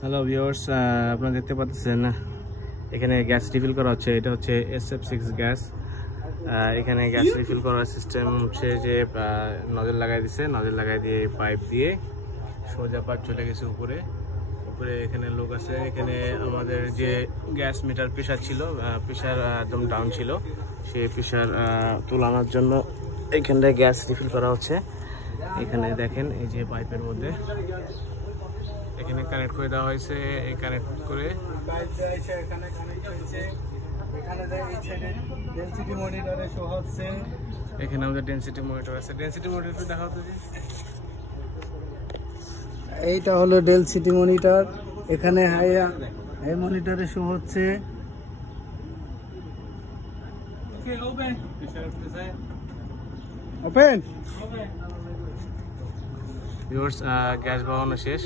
Hello viewers, আপনারা দেখতে পাচ্ছেন এখানে গ্যাস রিফিল করা হচ্ছে। এটা হচ্ছে SF6 গ্যাস। এখানে গ্যাস রিফিল করার সিস্টেম হচ্ছে যে নজল লাগাই দিছে, নজল লাগাই দিয়ে পাইপ দিয়ে সোজা পাইপ চলে গেছে উপরে। এখানে লোক আছে। এখানে আমাদের যে গ্যাস মিটার প্রেসার ছিল, প্রেসার একদম ডাউন ছিল, সেই প্রেসার তোলানোর জন্য এখানটায় গ্যাস রিফিল করা হচ্ছে। এখানে দেখেন এই যে পাইপের মধ্যে এখানে কানেক্ট করে দেওয়া হয়েছে। এই কানেক্ট করে এখানে আমাদের ডেনসিটি মনিটর আছে। ডেনসিটি মনিটর দেখা হতো যে এইটা হলো ডেনসিটি মনিটর। এখানে হাই মনিটরে শো হচ্ছে। ভিউয়ার্স, গ্যাস বানানো শেষ।